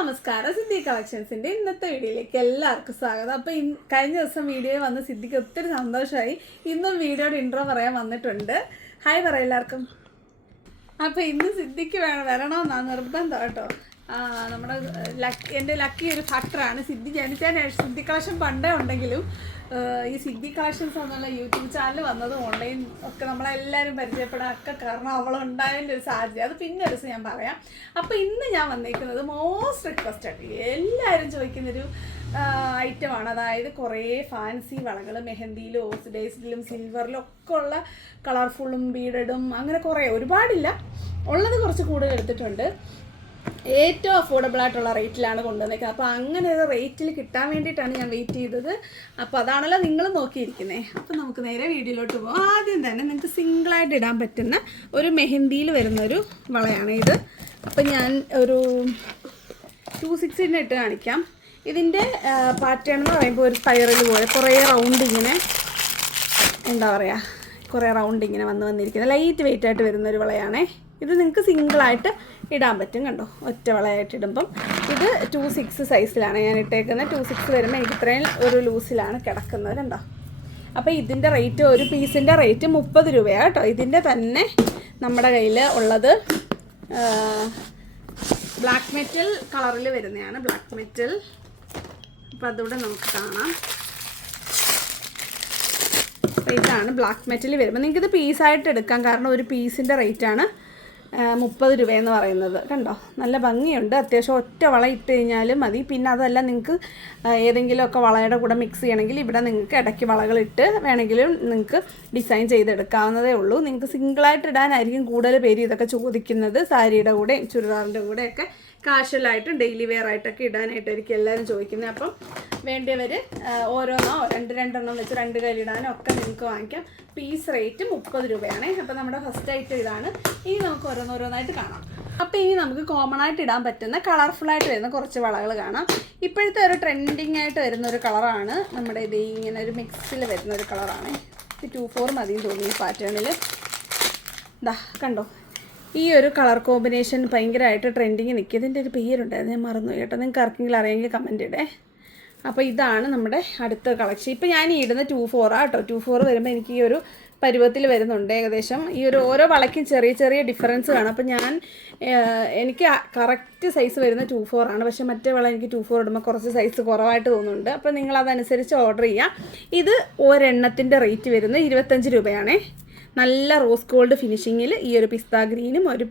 നമസ്കാരം. സിദ്ധി കളക്ഷൻസിൻ്റെ ഇന്നത്തെ വീഡിയോയിലേക്ക് എല്ലാവർക്കും സ്വാഗതം. അപ്പോൾ കഴിഞ്ഞ ദിവസം വീഡിയോയിൽ വന്ന് സിദ്ധിക്ക് ഒത്തിരി സന്തോഷമായി. ഇന്നും വീഡിയോയുടെ ഇൻട്രോ പറയാൻ വന്നിട്ടുണ്ട്. ഹായ് പറയാം എല്ലാവർക്കും. അപ്പോൾ ഇന്ന് സിദ്ധിക്ക് വരണമെന്നാണ് നിർബന്ധം കേട്ടോ. നമ്മുടെ എൻ്റെ ലക്കി ഒരു ഫാക്ടറാണ് സിദ്ധി. ജനിച്ചാൽ സിദ്ധി കളക്ഷൻ പണ്ടേ ഉണ്ടെങ്കിലും ഈ സിദ്ധി കളക്ഷൻസ് എന്നുള്ള യൂട്യൂബ് ചാനൽ വന്നത് ഓൺലൈൻ ഒക്കെ നമ്മളെല്ലാവരും പരിചയപ്പെടാനൊക്കെ കാരണം അവളുണ്ടായതിൻ്റെ ഒരു സാധ്യത അത് പിന്നെ ഒരു ദിവസം ഞാൻ പറയാം. അപ്പോൾ ഇന്ന് ഞാൻ വന്നിരിക്കുന്നത് മോസ്റ്റ് റിക്വസ്റ്റഡ് എല്ലാവരും ചോദിക്കുന്നൊരു ഐറ്റമാണ്. അതായത് കുറേ ഫാൻസി വളകൾ മെഹന്തിയിലും ഓക്സിഡൈസിലും സിൽവറിലും ഒക്കെ ഉള്ള കളർഫുള്ളും ബീഡഡും അങ്ങനെ കുറേ ഒരുപാടില്ല, ഉള്ളത് കുറച്ച് കൂടുതൽ എടുത്തിട്ടുണ്ട്. ഏറ്റവും അഫോർഡബിൾ ആയിട്ടുള്ള റേറ്റിലാണ് കൊണ്ടുവന്നേക്കുന്നത്. അപ്പോൾ അങ്ങനെ ഒരു റേറ്റിൽ കിട്ടാൻ വേണ്ടിയിട്ടാണ് ഞാൻ വെയിറ്റ് ചെയ്തത്. അപ്പോൾ അതാണല്ലോ നിങ്ങൾ നോക്കിയിരിക്കുന്നത്. അപ്പോൾ നമുക്ക് നേരെ വീഡിയോയിലോട്ട് പോകാം. ആദ്യം തന്നെ നിങ്ങൾക്ക് സിംഗിളായിട്ട് ഇടാൻ പറ്റുന്ന ഒരു മെഹന്തിയിൽ വരുന്നൊരു വളയാണ് ഇത്. അപ്പോൾ ഞാൻ ഒരു 260 ഇട്ട് കാണിക്കാം. ഇതിൻ്റെ പാറ്റേൺ എന്ന് പറയുമ്പോൾ ഒരു സ്പൈറൽ പോലെ കുറേ റൗണ്ട് ഇങ്ങനെ എന്താ പറയുക, കുറേ റൗണ്ട് ഇങ്ങനെ വന്നിരിക്കുന്നത് ലൈറ്റ് വെയിറ്റ് ആയിട്ട് വരുന്നൊരു വളയാണേ. ഇത് നിങ്ങൾക്ക് സിംഗിളായിട്ട് ഇടാൻ പറ്റും കണ്ടോ, ഒറ്റ വളയായിട്ട് ഇടുമ്പം. ഇത് 260 സൈസിലാണ് ഞാൻ ഇട്ടേക്കുന്നത്. 260 വരുമ്പോൾ എനിക്ക് ഇത്രയും ഒരു ലൂസിലാണ് കിടക്കുന്നത് കണ്ടോ. അപ്പോൾ ഇതിൻ്റെ റേറ്റ്, ഒരു പീസിൻ്റെ റേറ്റ് 30 രൂപയാണ് കേട്ടോ. ഇതിൻ്റെ തന്നെ നമ്മുടെ കയ്യിൽ ഉള്ളത് ബ്ലാക്ക് മെറ്റൽ കളറിൽ വരുന്നതാണ്, ബ്ലാക്ക് മെറ്റൽ. അപ്പോൾ അതുകൂടെ നമുക്ക് കാണാം. അപ്പോൾ ഇതാണ് ബ്ലാക്ക് മെറ്റൽ വരുമ്പോൾ നിങ്ങൾക്കിത് പീസായിട്ട് എടുക്കാം. കാരണം ഒരു പീസിൻ്റെ റേറ്റാണ് 30 രൂപയെന്ന് പറയുന്നത് കണ്ടോ. നല്ല ഭംഗിയുണ്ട്. അത്യാവശ്യം ഒറ്റ വള ഇട്ട് കഴിഞ്ഞാലും മതി. പിന്നെ അതല്ല നിങ്ങൾക്ക് ഏതെങ്കിലുമൊക്കെ വളയുടെ കൂടെ മിക്സ് ചെയ്യണമെങ്കിൽ ഇവിടെ നിങ്ങൾക്ക് ഇടയ്ക്ക് വളകളിട്ട് വേണമെങ്കിലും നിങ്ങൾക്ക് ഡിസൈൻ ചെയ്തെടുക്കാവുന്നതേ ഉള്ളൂ. നിങ്ങൾക്ക് സിംഗിളായിട്ട് ഇടാനായിരിക്കും കൂടുതൽ പേര് ഇതൊക്കെ ചോദിക്കുന്നത്. സാരിയുടെ കൂടെയും ചുരിദാറിൻ്റെ കൂടെയൊക്കെ കാഷ്വലായിട്ടും ഡെയിലി വെയർ ആയിട്ടൊക്കെ ഇടാനായിട്ടായിരിക്കും എല്ലാവരും ചോദിക്കുന്നത്. അപ്പം വേണ്ടിയവർ ഓരോന്നോ രണ്ടെണ്ണം വെച്ച് 2 കയ്യിലിടാനോ ഒക്കെ നിങ്ങൾക്ക് വാങ്ങിക്കാം. പീസ് റേറ്റ് 30 രൂപയാണ്. അപ്പോൾ നമ്മുടെ ഫസ്റ്റ് ഐറ്റം ഇതാണ്. ഇനി നമുക്ക് ഓരോന്നോരോന്നായിട്ട് കാണാം. അപ്പോൾ ഇനി നമുക്ക് കോമൺ ആയിട്ട് ഇടാൻ പറ്റുന്ന കളർഫുള്ളായിട്ട് വരുന്ന കുറച്ച് വളകൾ കാണാം. ഇപ്പോഴത്തെ ഒരു ട്രെൻഡിങ് ആയിട്ട് വരുന്ന ഒരു കളറാണ് നമ്മുടെ ഇത്. ഇങ്ങനെ ഒരു മിക്സിൽ വരുന്ന ഒരു കളറാണ്. ഇത് 24 മതിയും തോന്നി ഈ പാറ്റേണിൽ. ദാ കണ്ടോ, ഈ ഒരു കളർ കോമ്പിനേഷൻ ഭയങ്കരമായിട്ട് ട്രെൻഡിങ് നിൽക്കുക. ഇതിൻ്റെ ഒരു പേരുണ്ടായിരുന്നു, ഞാൻ മറന്നു കേട്ടോ. നിങ്ങൾക്ക് ആർക്കെങ്കിലും അറിയാമെങ്കിൽ കമൻറ്റ് ഇടേ. അപ്പോൾ ഇതാണ് നമ്മുടെ അടുത്ത കളക്ഷൻ. ഇപ്പോൾ ഞാൻ ഈ ഇടുന്ന 24 കേട്ടോ. 24 വരുമ്പോൾ എനിക്ക് ഈ ഒരു പരുവത്തിൽ വരുന്നുണ്ട് ഏകദേശം. ഈ ഒരു ഓരോ വളയ്ക്കും ചെറിയ ചെറിയ ഡിഫറൻസ് കാണും. അപ്പോൾ എനിക്ക് കറക്റ്റ് സൈസ് വരുന്ന 24 ആണ്. പക്ഷേ മറ്റേ വള എനിക്ക് 24 ഇടുമ്പോൾ കുറച്ച് സൈസ് കുറവായിട്ട് തോന്നുന്നുണ്ട്. അപ്പോൾ നിങ്ങളതനുസരിച്ച് ഓർഡർ ചെയ്യാം. ഇത് ഒരെണ്ണത്തിൻ്റെ റേറ്റ് വരുന്നത് 25 രൂപയാണേ. നല്ല റോസ് ഗോൾഡ് ഫിനിഷിങ്ങിൽ ഈ ഒരു പിസ്ത ഗ്രീനും ഒരു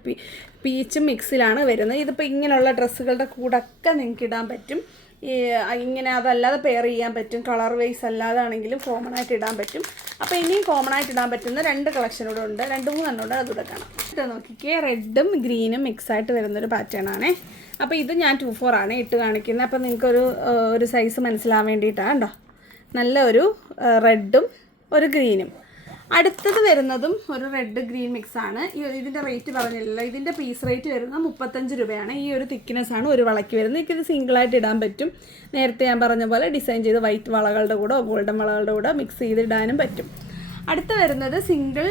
പീച്ചും മിക്സിലാണ് വരുന്നത്. ഇതിപ്പോൾ ഇങ്ങനെയുള്ള ഡ്രസ്സുകളുടെ കൂടൊക്കെ നിങ്ങൾക്ക് ഇടാൻ പറ്റും. ഇങ്ങനെ അതല്ലാതെ പെയർ ചെയ്യാൻ പറ്റും. കളർ വൈസ് അല്ലാതാണെങ്കിലും കോമൺ ആയിട്ട് ഇടാൻ പറ്റും. അപ്പോൾ ഇനിയും കോമൺ ആയിട്ട് ഇടാൻ പറ്റുന്ന 2 കളക്ഷനൂടെ ഉണ്ട്, 2-3 ഉണ്ട്. അതുകൂടെ കാണാം. ഇത് നോക്കിക്കേ, റെഡും ഗ്രീനും മിക്സായിട്ട് വരുന്നൊരു പാറ്റേൺ ആണേ. അപ്പോൾ ഇത് ഞാൻ 24 ആണ് ഇട്ട് കാണിക്കുന്നത്. അപ്പോൾ നിങ്ങൾക്കൊരു സൈസ് മനസ്സിലാവാൻ വേണ്ടിയിട്ടാണ് കേട്ടോ. നല്ല ഒരു റെഡും ഒരു ഗ്രീനും. അടുത്തത് വരുന്നതും ഒരു റെഡ് ഗ്രീൻ മിക്സാണ്. ഇതിൻ്റെ റേറ്റ് പറഞ്ഞില്ലല്ലോ. ഇതിൻ്റെ പീസ് റേറ്റ് വരുന്നത് 35 രൂപയാണ്. ഈ ഒരു തിക്നെസ്സാണ് ഒരു വളയ്ക്ക് വരുന്നത്. എനിക്കിത് സിംഗിളായിട്ട് ഇടാൻ പറ്റും. നേരത്തെ ഞാൻ പറഞ്ഞ പോലെ ഡിസൈൻ ചെയ്ത് വൈറ്റ് വളകളുടെ കൂടെ ഗോൾഡൻ വളകളുടെ കൂടെ മിക്സ് ചെയ്ത് ഇടാനും പറ്റും. അടുത്ത് വരുന്നത് സിംഗിൾ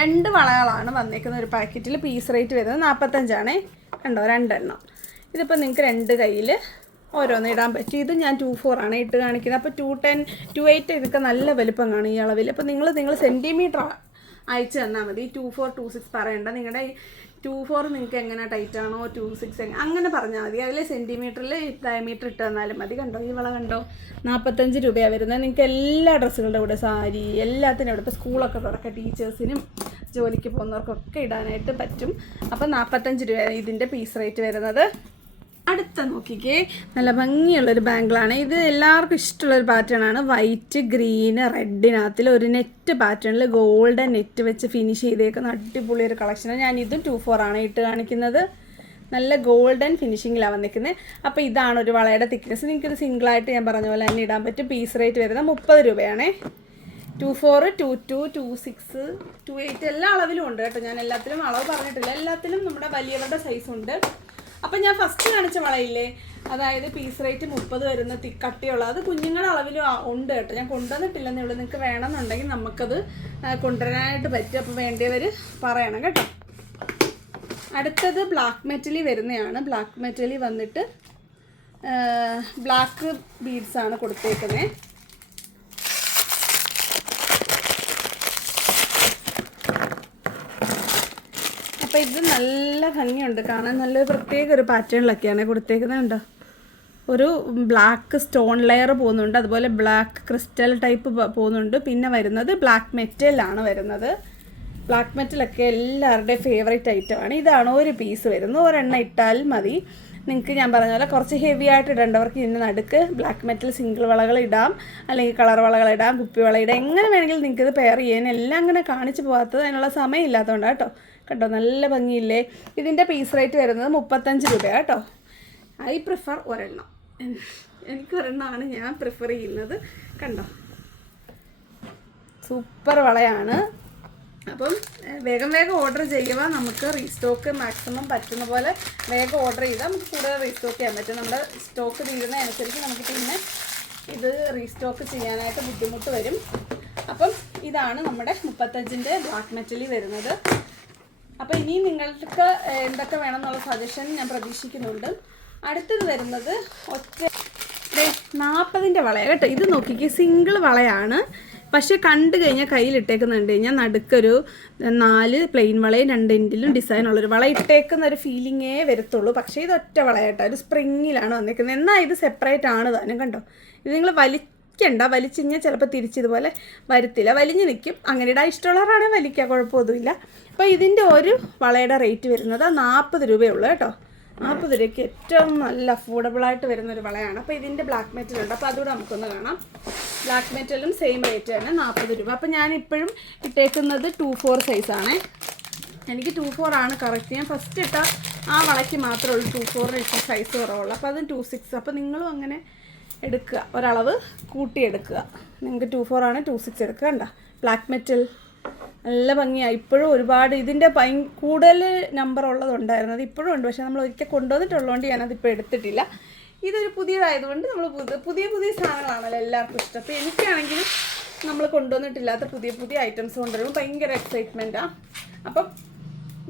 2 വളകളാണ് വന്നേക്കുന്ന ഒരു പാക്കറ്റിൽ. പീസ് റേറ്റ് വരുന്നത് 45 കണ്ടോ, 2 എണ്ണം. ഇതിപ്പോൾ നിങ്ങൾക്ക് 2 കയ്യിൽ ഓരോന്ന് ഇടാൻ പറ്റും. ഇത് ഞാൻ 24 ആണ് ഇട്ട് കാണിക്കുന്നത്. അപ്പോൾ 210, 28 ഇതൊക്കെ നല്ല വലുപ്പം കാണും ഈ അളവിൽ. അപ്പോൾ നിങ്ങൾ സെൻറ്റിമീറ്റർ അയച്ചു തന്നാൽ മതി. 24, 26 പറയണ്ട. നിങ്ങളുടെ 24 നിങ്ങൾക്ക് എങ്ങനെ ടൈറ്റ് ആണോ 26 അങ്ങനെ പറഞ്ഞാൽ മതി. അതിൽ സെൻറ്റിമീറ്ററിൽ ഡയമീറ്റർ ഇട്ട് തന്നാലും മതി. കണ്ടോ, ഈ വള കണ്ടോ, 45 രൂപയാണ് വരുന്നത്. നിങ്ങൾക്ക് എല്ലാ ഡ്രസ്സുകളുടെ കൂടെ, സാരി എല്ലാത്തിനും ഇവിടെ ഇപ്പോൾ സ്കൂളൊക്കെ തുറക്കുക, ടീച്ചേഴ്സിനും ജോലിക്ക് പോകുന്നവർക്കൊക്കെ ഇടാനായിട്ട് പറ്റും. അപ്പോൾ 45 രൂപയാണ് ഇതിൻ്റെ പീസ് റേറ്റ് വരുന്നത്. അടുത്ത നോക്കിക്കേ, നല്ല ഭംഗിയുള്ളൊരു ബാങ്കിളാണ്. ഇത് എല്ലാവർക്കും ഇഷ്ടമുള്ളൊരു പാറ്റേൺ ആണ്. വൈറ്റ് ഗ്രീന് റെഡിനകത്തിൽ ഒരു നെറ്റ് പാറ്റേണിൽ ഗോൾഡൻ നെറ്റ് വെച്ച് ഫിനിഷ് ചെയ്തേക്കുന്ന അടിപൊളി ഒരു കളക്ഷനാണ്. ഞാൻ ഇതും 24 ആണ് ഇട്ട് കാണിക്കുന്നത്. നല്ല ഗോൾഡൻ ഫിനിഷിങ്ങിലാണ് വന്നിരിക്കുന്നത്. അപ്പോൾ ഇതാണ് ഒരു വളയുടെ തിക്നെസ്. നിങ്ങൾക്കിത് സിംഗിളായിട്ട് ഞാൻ പറഞ്ഞ പോലെ തന്നെ ഇടാൻ പറ്റും. പീസ് റേറ്റ് വരുന്നത് 30 രൂപയാണേ. 24, 22, 26, 28 എല്ലാ അളവിലും ഉണ്ട് കേട്ടോ. ഞാൻ എല്ലാത്തിലും അളവ് പറഞ്ഞിട്ടില്ല. എല്ലാത്തിലും നമ്മുടെ വലിയവരുടെ സൈസുണ്ട്. അപ്പം ഞാൻ ഫസ്റ്റ് കാണിച്ച വളയില്ലേ, അതായത് പീസ് റേറ്റ് 30 വരുന്ന കട്ടിയുള്ള, അത് കുഞ്ഞുങ്ങളുടെ അളവിലും ഉണ്ട് കേട്ടോ. ഞാൻ കൊണ്ടുവന്നിട്ടില്ലെന്നേ ഉള്ളൂ. നിങ്ങൾക്ക് വേണമെന്നുണ്ടെങ്കിൽ നമുക്കത് കൊണ്ടുവരാനായിട്ട് പറ്റും. അപ്പോൾ വേണ്ടിയവർ പറയണം കേട്ടോ. അടുത്തത് ബ്ലാക്ക് മെറ്റലി വരുന്നതാണ്. ബ്ലാക്ക് മെറ്റലി വന്നിട്ട് ബ്ലാക്ക് ബീഡ്സാണ് കൊടുത്തേക്കുന്നത്. അപ്പോൾ ഇത് നല്ല ഭംഗിയുണ്ട് കാണാൻ. നല്ലൊരു പ്രത്യേക ഒരു പാറ്റേണിലൊക്കെയാണ് കൊടുത്തേക്കുന്നത്. ഉണ്ടോ, ഒരു ബ്ലാക്ക് സ്റ്റോൺ ലെയർ പോകുന്നുണ്ട്, അതുപോലെ ബ്ലാക്ക് ക്രിസ്റ്റൽ ടൈപ്പ് പോകുന്നുണ്ട്. പിന്നെ വരുന്നത് ബ്ലാക്ക് മെറ്റലാണ് വരുന്നത്. ബ്ലാക്ക് മെറ്റലൊക്കെ എല്ലാവരുടെയും ഫേവറേറ്റ് ഐറ്റമാണ്. ഇതാണ് ഒരു പീസ് വരുന്നത്. ഒരെണ്ണം ഇട്ടാൽ മതി. നിങ്ങൾക്ക് ഞാൻ പറഞ്ഞ പോലെ കുറച്ച് ഹെവി ആയിട്ട് ഇടേണ്ടവർക്ക് ഇതിൻ്റെ നടുക്ക് ബ്ലാക്ക് മെറ്റൽ സിംഗിൾ വളകൾ ഇടാം, അല്ലെങ്കിൽ കളർ വളകൾ ഇടാം, കുപ്പി വള ഇടാം. എങ്ങനെ വേണമെങ്കിലും നിങ്ങൾക്കിത് പെയർ ചെയ്യാൻ. എല്ലാം അങ്ങനെ കാണിച്ച് പോകാത്തത് അതിനുള്ള സമയം ഇല്ലാത്തതുകൊണ്ടാണ് കേട്ടോ. കണ്ടോ, നല്ല ഭംഗിയില്ലേ. ഇതിൻ്റെ പീസ് റേറ്റ് വരുന്നത് 35 രൂപയാണ് കേട്ടോ. ഐ പ്രിഫർ ഒരെണ്ണം. എനിക്കൊരെണ്ണമാണ് ഞാൻ പ്രിഫർ ചെയ്യുന്നത്. കണ്ടോ, സൂപ്പർ വളയാണ്. അപ്പം വേഗം ഓർഡർ ചെയ്യുക. നമുക്ക് റീസ്റ്റോക്ക് മാക്സിമം പറ്റുന്ന പോലെ വേഗം ഓർഡർ ചെയ്താൽ നമുക്ക് കൂടുതൽ റീസ്റ്റോക്ക് ചെയ്യാൻ പറ്റും. നമ്മുടെ സ്റ്റോക്ക് തീരുന്നതനുസരിച്ച് നമുക്ക് പിന്നെ ഇത് റീസ്റ്റോക്ക് ചെയ്യാനായിട്ട് ബുദ്ധിമുട്ട് വരും. അപ്പം ഇതാണ് നമ്മുടെ 35ൻ്റെ ബ്ലാക്ക് മെറ്റലി വരുന്നത്. അപ്പോൾ ഇനി നിങ്ങൾക്ക് എന്തൊക്കെ വേണം എന്നുള്ള സജഷൻ ഞാൻ പ്രതീക്ഷിക്കുന്നുണ്ട്. അടുത്തത് വരുന്നത് 40ൻ്റെ വളയാണ് കേട്ടോ. ഇത് നോക്കിക്കേ, സിംഗിൾ വളയാണ്. പക്ഷേ കണ്ടു കഴിഞ്ഞാൽ കയ്യിലിട്ടേക്കുന്നുണ്ട് കഴിഞ്ഞാൽ നടുക്കൊരു 4 പ്ലെയിൻ വളയും 2 ഇൻറ്റിലും ഡിസൈനുള്ളൊരു വള ഇട്ടേക്കുന്ന ഒരു ഫീലിങ്ങേ വരത്തുള്ളൂ. പക്ഷേ ഇത് ഒറ്റ വളയാട്ടോ, ഒരു സ്പ്രിങ്ങിലാണ് വന്നിരിക്കുന്നത്. എന്നാൽ ഇത് സെപ്പറേറ്റ് ആണ് താനും. കണ്ടോ, ഇത് നിങ്ങൾ വലിക്കണ്ട. വലിച്ചു കഴിഞ്ഞാൽ ചിലപ്പോൾ തിരിച്ചിതുപോലെ വരത്തില്ല, വലിഞ്ഞ് നിൽക്കും. അങ്ങനെ ഇടാൻ ഇഷ്ടമുള്ളവരാണെങ്കിൽ വലിക്കുക, കുഴപ്പമൊന്നുമില്ല. അപ്പോൾ ഇതിൻ്റെ ഒരു വളയുടെ റേറ്റ് വരുന്നത് 40 രൂപയുള്ളൂ കേട്ടോ. 40 രൂപയ്ക്ക് ഏറ്റവും നല്ല അഫോർഡബിളായിട്ട് വരുന്നൊരു വളയാണ്. അപ്പോൾ ഇതിൻ്റെ ബ്ലാക്ക് മെറ്റൽ ഉണ്ട്. അപ്പോൾ അതുകൂടെ നമുക്കൊന്ന് കാണാം. ബ്ലാക്ക് മെറ്റലും സെയിം റേറ്റ് തന്നെ 40 രൂപ. അപ്പോൾ ഞാനിപ്പോഴും ഇട്ടേക്കുന്നത് 2/4 സൈസാണ്. എനിക്ക് 2/4 ആണ് കറക്റ്റ്. ഞാൻ ഫസ്റ്റ് ഇട്ട ആ വളയ്ക്ക് മാത്രമേ ഉള്ളൂ 2/4 ഇട്ട സൈസ് കുറവുള്ളൂ. അപ്പോൾ അത് 2/6. അപ്പോൾ നിങ്ങളും അങ്ങനെ എടുക്കുക, ഒരളവ് കൂട്ടിയെടുക്കുക. നിങ്ങൾക്ക് 2/4 ആണ് 2/6 എടുക്കുക. കണ്ട ബ്ലാക്ക് മെറ്റൽ നല്ല ഭംഗിയാണ്. ഇപ്പോഴും ഒരുപാട് ഇതിൻ്റെ കൂടുതൽ നമ്പർ ഉള്ളതുണ്ടായിരുന്നത് ഇപ്പോഴും ഉണ്ട്. പക്ഷേ നമ്മൾ ഒരിക്കൽ കൊണ്ടുവന്നിട്ടുള്ളതുകൊണ്ട് ഞാനതിപ്പോൾ എടുത്തിട്ടില്ല. ഇതൊരു പുതിയതായതുകൊണ്ട് നമ്മൾ പുതിയ സാധനങ്ങളാണല്ലോ എല്ലാവർക്കും ഇഷ്ടം. അപ്പോൾ എനിക്കാണെങ്കിലും നമ്മൾ കൊണ്ടുവന്നിട്ടില്ലാത്ത പുതിയ ഐറ്റംസ് കൊണ്ടുവരുമ്പോൾ ഭയങ്കര എക്സൈറ്റ്മെൻറ്റാണ്. അപ്പം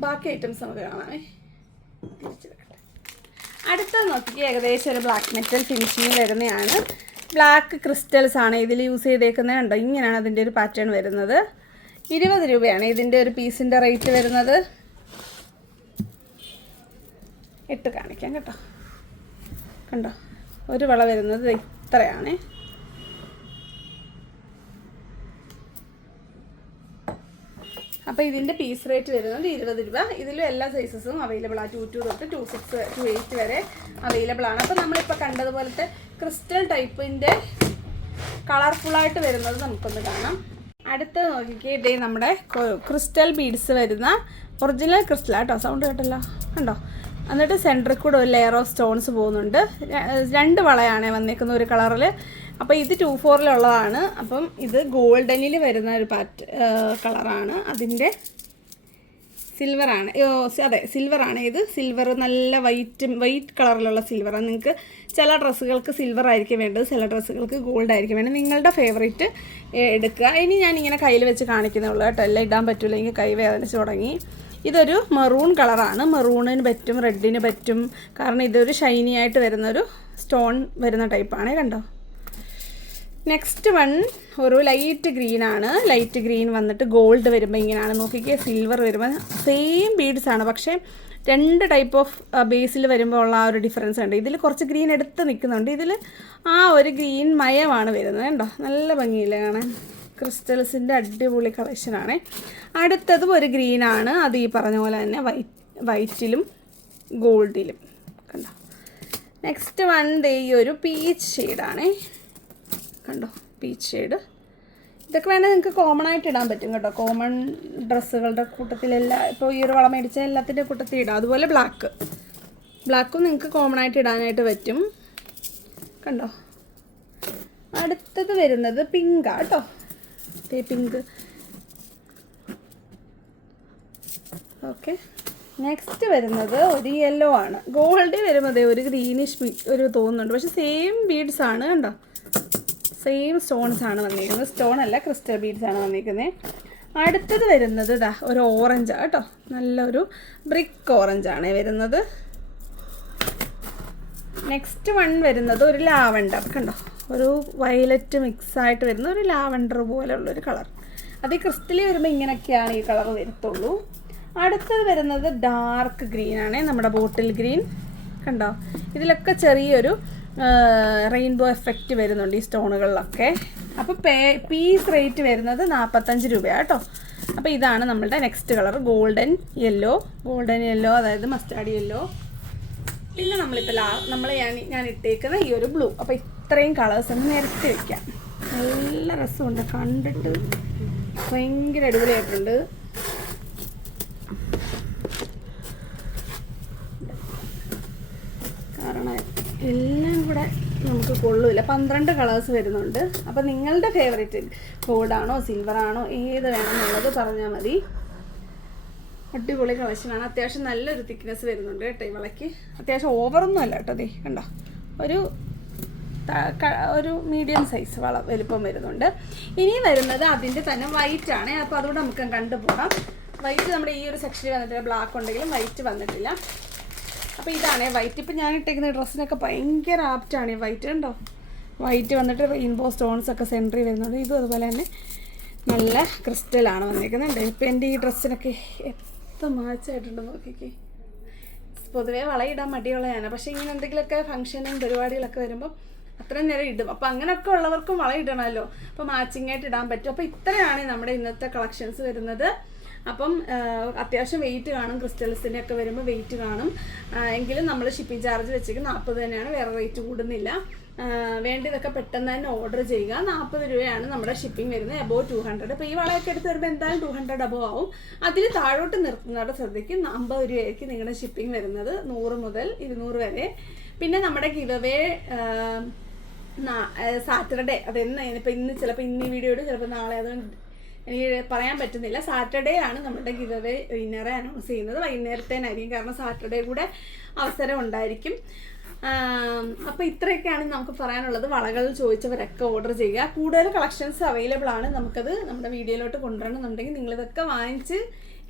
ബാക്കി ഐറ്റംസ് നമുക്ക് കാണാമേ. അടുത്തത് നോക്കിക്കുക, ഏകദേശം ഒരു ബ്ലാക്ക് മെറ്റൽ ഫിനിഷിങ് വരുന്നതാണ്. ബ്ലാക്ക് ക്രിസ്റ്റൽസ് ആണ് ഇതിൽ യൂസ് ചെയ്തേക്കുന്നത്. കണ്ടോ, ഇങ്ങനെയാണ് അതിൻ്റെ ഒരു പാറ്റേൺ വരുന്നത്. 20 രൂപയാണ് ഇതിൻ്റെ ഒരു പീസിൻ്റെ റേറ്റ് വരുന്നത്. ഇട്ട് കാണിക്കാം കേട്ടോ. കണ്ടോ, ഒരു വള വരുന്നത് ഇത്രയാണ്. അപ്പോൾ ഇതിൻ്റെ പീസ് റേറ്റ് വരുന്നത് 20 രൂപ. ഇതിലും എല്ലാ സൈസസും അവൈലബിൾ ആണ്. 2 തൊട്ട് 2 6 to 8 വരെ അവൈലബിൾ ആണ്. അപ്പോൾ നമ്മളിപ്പോൾ കണ്ടതുപോലത്തെ ക്രിസ്റ്റൽ ടൈപ്പിൻ്റെ കളർഫുള്ളായിട്ട് വരുന്നത് നമുക്കൊന്ന് കാണാം. അടുത്തത് നോക്കിക്കേ, ഇതേ നമ്മുടെ ക്രിസ്റ്റൽ ബീഡ്സ് വരുന്ന ഒറിജിനൽ ക്രിസ്റ്റലാണ് കേട്ടോ. സൗണ്ട് കേട്ടല്ലോ, കണ്ടോ. എന്നിട്ട് സെൻറ്ററിൽ കൂടെ ഒരു ലെയർ ഓഫ് സ്റ്റോൺസ് പോകുന്നുണ്ട്. 2 വളയാണ് വന്നേക്കുന്ന ഒരു കളറിൽ. അപ്പോൾ ഇത് 2/4 അപ്പം ഇത് ഗോൾഡനിൽ വരുന്ന ഒരു കളറാണ്. അതിൻ്റെ സിൽവറാണ്. അതെ, സിൽവറാണ് ഇത്. സിൽവർ നല്ല വൈറ്റ് കളറിലുള്ള സിൽവറാണ്. നിങ്ങൾക്ക് ചില ഡ്രസ്സുകൾക്ക് സിൽവർ ആയിരിക്കും വേണ്ടത്, ചില ഡ്രസ്സുകൾക്ക് ഗോൾഡ് ആയിരിക്കും വേണ്ടത്. നിങ്ങളുടെ ഫേവറേറ്റ് എടുക്കുക. ഇനി ഞാനിങ്ങനെ കയ്യിൽ വെച്ച് കാണിക്കുന്നുള്ളൂ കേട്ടോ. എല്ലാം ഇടാൻ പറ്റില്ല, എനിക്ക് കൈ വേദനിച്ച് തുടങ്ങി. ഇതൊരു മെറൂൺ കളറാണ്. മെറൂണിന് പറ്റും, റെഡിന് പറ്റും. കാരണം ഇതൊരു ഷൈനി ആയിട്ട് വരുന്നൊരു സ്റ്റോൺ വരുന്ന ടൈപ്പാണ്. കണ്ടോ. നെക്സ്റ്റ് വൺ ഒരു ലൈറ്റ് ഗ്രീനാണ്. ലൈറ്റ് ഗ്രീൻ വന്നിട്ട് ഗോൾഡ് വരുമ്പോൾ ഇങ്ങനെയാണ്. നോക്കിക്കേ, സിൽവർ വരുമ്പോൾ സെയിം ബീഡ്സാണ്, പക്ഷേ 2 ടൈപ്പ് ഓഫ് ബേസിൽ വരുമ്പോൾ ഉള്ള ആ ഒരു ഡിഫറൻസ് ഉണ്ട്. ഇതിൽ കുറച്ച് ഗ്രീൻ എടുത്ത് നിൽക്കുന്നുണ്ട്. ഇതിൽ ആ ഒരു ഗ്രീൻ മയമാണ് വരുന്നത്. കണ്ടോ, നല്ല ഭംഗിയില്ല കാണാൻ. ക്രിസ്റ്റൽസിൻ്റെ അടിപൊളി കളക്ഷനാണ്. അടുത്തതും ഒരു ഗ്രീനാണ്. അത് ഈ പറഞ്ഞ പോലെ തന്നെ വൈറ്റിലും ഗോൾഡിലും. കണ്ടോ. നെക്സ്റ്റ് വൺ ഈ ഒരു പീച്ച് ഷെയ്ഡാണ്. കണ്ടോ, പീച്ച് ഷെയ്ഡ്. ഇതൊക്കെ വേണമെങ്കിൽ നിങ്ങൾക്ക് കോമൺ ആയിട്ട് ഇടാൻ പറ്റും കേട്ടോ. കോമൺ ഡ്രസ്സുകളുടെ കൂട്ടത്തിലെല്ലാം ഇപ്പോൾ ഈ ഒരു വളം മേടിച്ച എല്ലാത്തിൻ്റെ കൂട്ടത്തിൽ ഇടാം. അതുപോലെ ബ്ലാക്കും നിങ്ങൾക്ക് കോമൺ ആയിട്ട് ഇടാനായിട്ട് പറ്റും. കണ്ടോ. അടുത്തത് വരുന്നത് പിങ്കാണ് കേട്ടോ. പിങ്ക്. ഓക്കെ. നെക്സ്റ്റ് വരുന്നത് ഒരു യെല്ലോ ആണ്. ഗോൾഡ് വരുമ്പോൾ ഒരു ഗ്രീനിഷ് ഒരു തോന്നുന്നുണ്ട്. പക്ഷെ സെയിം ബീഡ്സ് ആണ്. കണ്ടോ, സെയിം സ്റ്റോൺസ് ആണ് വന്നിരിക്കുന്നത്. സ്റ്റോൺ അല്ല, ക്രിസ്റ്റൽ ബീഡ്സ് ആണ് വന്നിരിക്കുന്നത്. അടുത്തത് വരുന്നത് ഇതാ ഒരു ഓറഞ്ചാണ് കേട്ടോ, നല്ലൊരു ബ്രിക്ക് ഓറഞ്ചാണ് വരുന്നത്. നെക്സ്റ്റ് വൺ വരുന്നത് ഒരു ലാവൻഡർ, കണ്ടോ, ഒരു വയലറ്റ് മിക്സായിട്ട് വരുന്ന ഒരു ലാവൻഡർ പോലെയുള്ളൊരു കളർ. അത് ഈ ക്രിസ്റ്റലി വരുമ്പോൾ ഇങ്ങനെയൊക്കെയാണ് ഈ കളർ വരത്തുള്ളൂ. അടുത്തത് വരുന്നത് ഡാർക്ക് ഗ്രീനാണ്, നമ്മുടെ ബോട്ടിൽ ഗ്രീൻ, കണ്ടോ. ഇതിലൊക്കെ ചെറിയൊരു റെയിൻബോ എഫക്റ്റ് വരുന്നുണ്ട് ഈ സ്റ്റോണുകളിലൊക്കെ. അപ്പോൾ പീസ് റേറ്റ് വരുന്നത് 45 രൂപയാണ് കേട്ടോ. അപ്പോൾ ഇതാണ് നമ്മളുടെ നെക്സ്റ്റ് കളർ, ഗോൾഡൻ യെല്ലോ, അതായത് മസ്റ്റാർഡ് യെല്ലോ. പിന്നെ നമ്മളിപ്പോൾ ഞാൻ ഇട്ടേക്കുന്ന ഈ ഒരു ബ്ലൂ. അപ്പോൾ ഇത്രയും കളേഴ്സ് ഒന്ന് നിരത്തി വയ്ക്കാം. നല്ല രസമുണ്ട്, കണ്ടിട്ട് ഭയങ്കര അടിപൊളിയായിട്ടുണ്ട്. കാരണം എല്ലാം കൂടെ നമുക്ക് കൊള്ളൂല, 12 കളേഴ്സ് വരുന്നുണ്ട്. അപ്പോൾ നിങ്ങളുടെ ഫേവറേറ്റ് ഗോൾഡാണോ സിൽവറാണോ ഏത് വേണമെന്നുള്ളത് പറഞ്ഞാൽ മതി. അടിപൊളി കളക്ഷനാണ്. അത്യാവശ്യം നല്ലൊരു തിക്നെസ് വരുന്നുണ്ട് കേട്ടോ ഈ വളയ്ക്ക്. അത്യാവശ്യം ഓവറൊന്നും അല്ല കേട്ടോ. കണ്ടോ, ഒരു മീഡിയം സൈസ് വള വലുപ്പം വരുന്നുണ്ട്. ഇനി വരുന്നത് അതിൻ്റെ തന്നെ വൈറ്റ് ആണ്. അപ്പോൾ അതുകൊണ്ട് നമുക്ക് കണ്ടുപോകാം. വൈറ്റ് നമ്മുടെ ഈ ഒരു സെക്ഷനിൽ വന്നിട്ടില്ല, ബ്ലാക്ക് ഉണ്ടെങ്കിലും വൈറ്റ് വന്നിട്ടില്ല. അപ്പോൾ ഇതാണ് വൈറ്റ്. ഇപ്പം ഞാൻ ഇട്ടേക്കുന്ന ഡ്രസ്സിനൊക്കെ ഭയങ്കര ആപ്റ്റാണ് ഈ വൈറ്റ്, കണ്ടോ. വൈറ്റ് വന്നിട്ട് റെയിൻബോ സ്റ്റോൺസ് ഒക്കെ സെൻറ്ററിൽ വരുന്നുണ്ട്. ഇതും അതുപോലെ തന്നെ നല്ല ക്രിസ്റ്റലാണ് വന്നിരിക്കുന്നുണ്ട്. ഇപ്പം എൻ്റെ ഈ ഡ്രസ്സിനൊക്കെ എത്ര മാച്ചായിട്ടുണ്ട് നോക്കിക്കേ. പൊതുവേ വളയിടാൻ മടിയുള്ളതാണ്, പക്ഷേ ഇങ്ങനെ എന്തെങ്കിലുമൊക്കെ ഫംഗ്ഷനും പരിപാടികളൊക്കെ വരുമ്പോൾ അത്രയും നേരം ഇടും. അപ്പോൾ അങ്ങനെയൊക്കെ ഉള്ളവർക്കും വള ഇടണമല്ലോ, അപ്പോൾ മാച്ചിങ് ആയിട്ട് ഇടാൻ പറ്റും. അപ്പോൾ ഇത്രയാണ് നമ്മുടെ ഇന്നത്തെ കളക്ഷൻസ് വരുന്നത്. അപ്പം അത്യാവശ്യം വെയിറ്റ് കാണും, ക്രിസ്റ്റൽസിൻ്റെ ഒക്കെ വരുമ്പോൾ വെയിറ്റ് കാണും. എങ്കിലും നമ്മൾ ഷിപ്പിംഗ് ചാർജ് വെച്ചേക്ക് 40 തന്നെയാണ്, വേറെ റേറ്റ് കൂടുന്നില്ല. വേണ്ടതൊക്കെ പെട്ടെന്ന് തന്നെ ഓർഡർ ചെയ്യുക. 40 രൂപയാണ് നമ്മുടെ ഷിപ്പിംഗ് വരുന്നത്, എബോവ് 200. അപ്പോൾ ഈ വളയൊക്കെ എടുത്ത് വരുമ്പോൾ എന്തായാലും 200 അബോവ് ആവും. അതിൽ താഴോട്ട് നിർത്തുന്നവരുടെ ശ്രദ്ധയ്ക്ക് 50 രൂപയായിരിക്കും നിങ്ങളുടെ ഷിപ്പിംഗ് വരുന്നത്, 100 മുതൽ 200 വരെ. പിന്നെ നമ്മുടെ ഗിവ് അവേ സാറ്റർഡേ, അതെന്ന് ഇപ്പോൾ ചിലപ്പോൾ ഇന്ന് ഈ വീഡിയോ ഇടും, ചിലപ്പോൾ നാളെ, അതുകൊണ്ട് എനിക്ക് പറയാൻ പറ്റുന്നില്ല. സാറ്റർഡേ ആണ് നമ്മുടെ ഗിവ് അവേ വിന്നറെ അനൗൺസ് ചെയ്യുന്നത്, വൈകുന്നേരത്തേനായിരിക്കും. കാരണം സാറ്റർഡേ കൂടെ അവസരം ഉണ്ടായിരിക്കും. അപ്പോൾ ഇത്രയൊക്കെയാണ് നമുക്ക് പറയാനുള്ളത്. വളകൾ ചോദിച്ചവരൊക്കെ ഓർഡർ ചെയ്യുക. കൂടുതൽ കളക്ഷൻസ് അവൈലബിൾ ആണ്. നമുക്കത് നമ്മുടെ വീഡിയോയിലോട്ട് കൊണ്ടുവരണമെന്നുണ്ടെങ്കിൽ നിങ്ങളിതൊക്കെ വാങ്ങിച്ച്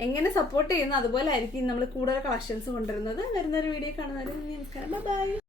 എങ്ങനെ സപ്പോർട്ട് ചെയ്യുന്നു അതുപോലെ ആയിരിക്കും നമ്മൾ കൂടുതൽ കളക്ഷൻസ് കൊണ്ടുവരുന്നത്. വരുന്നൊരു വീഡിയോ കാണുന്നവരെ നമസ്കാരം, ബൈ.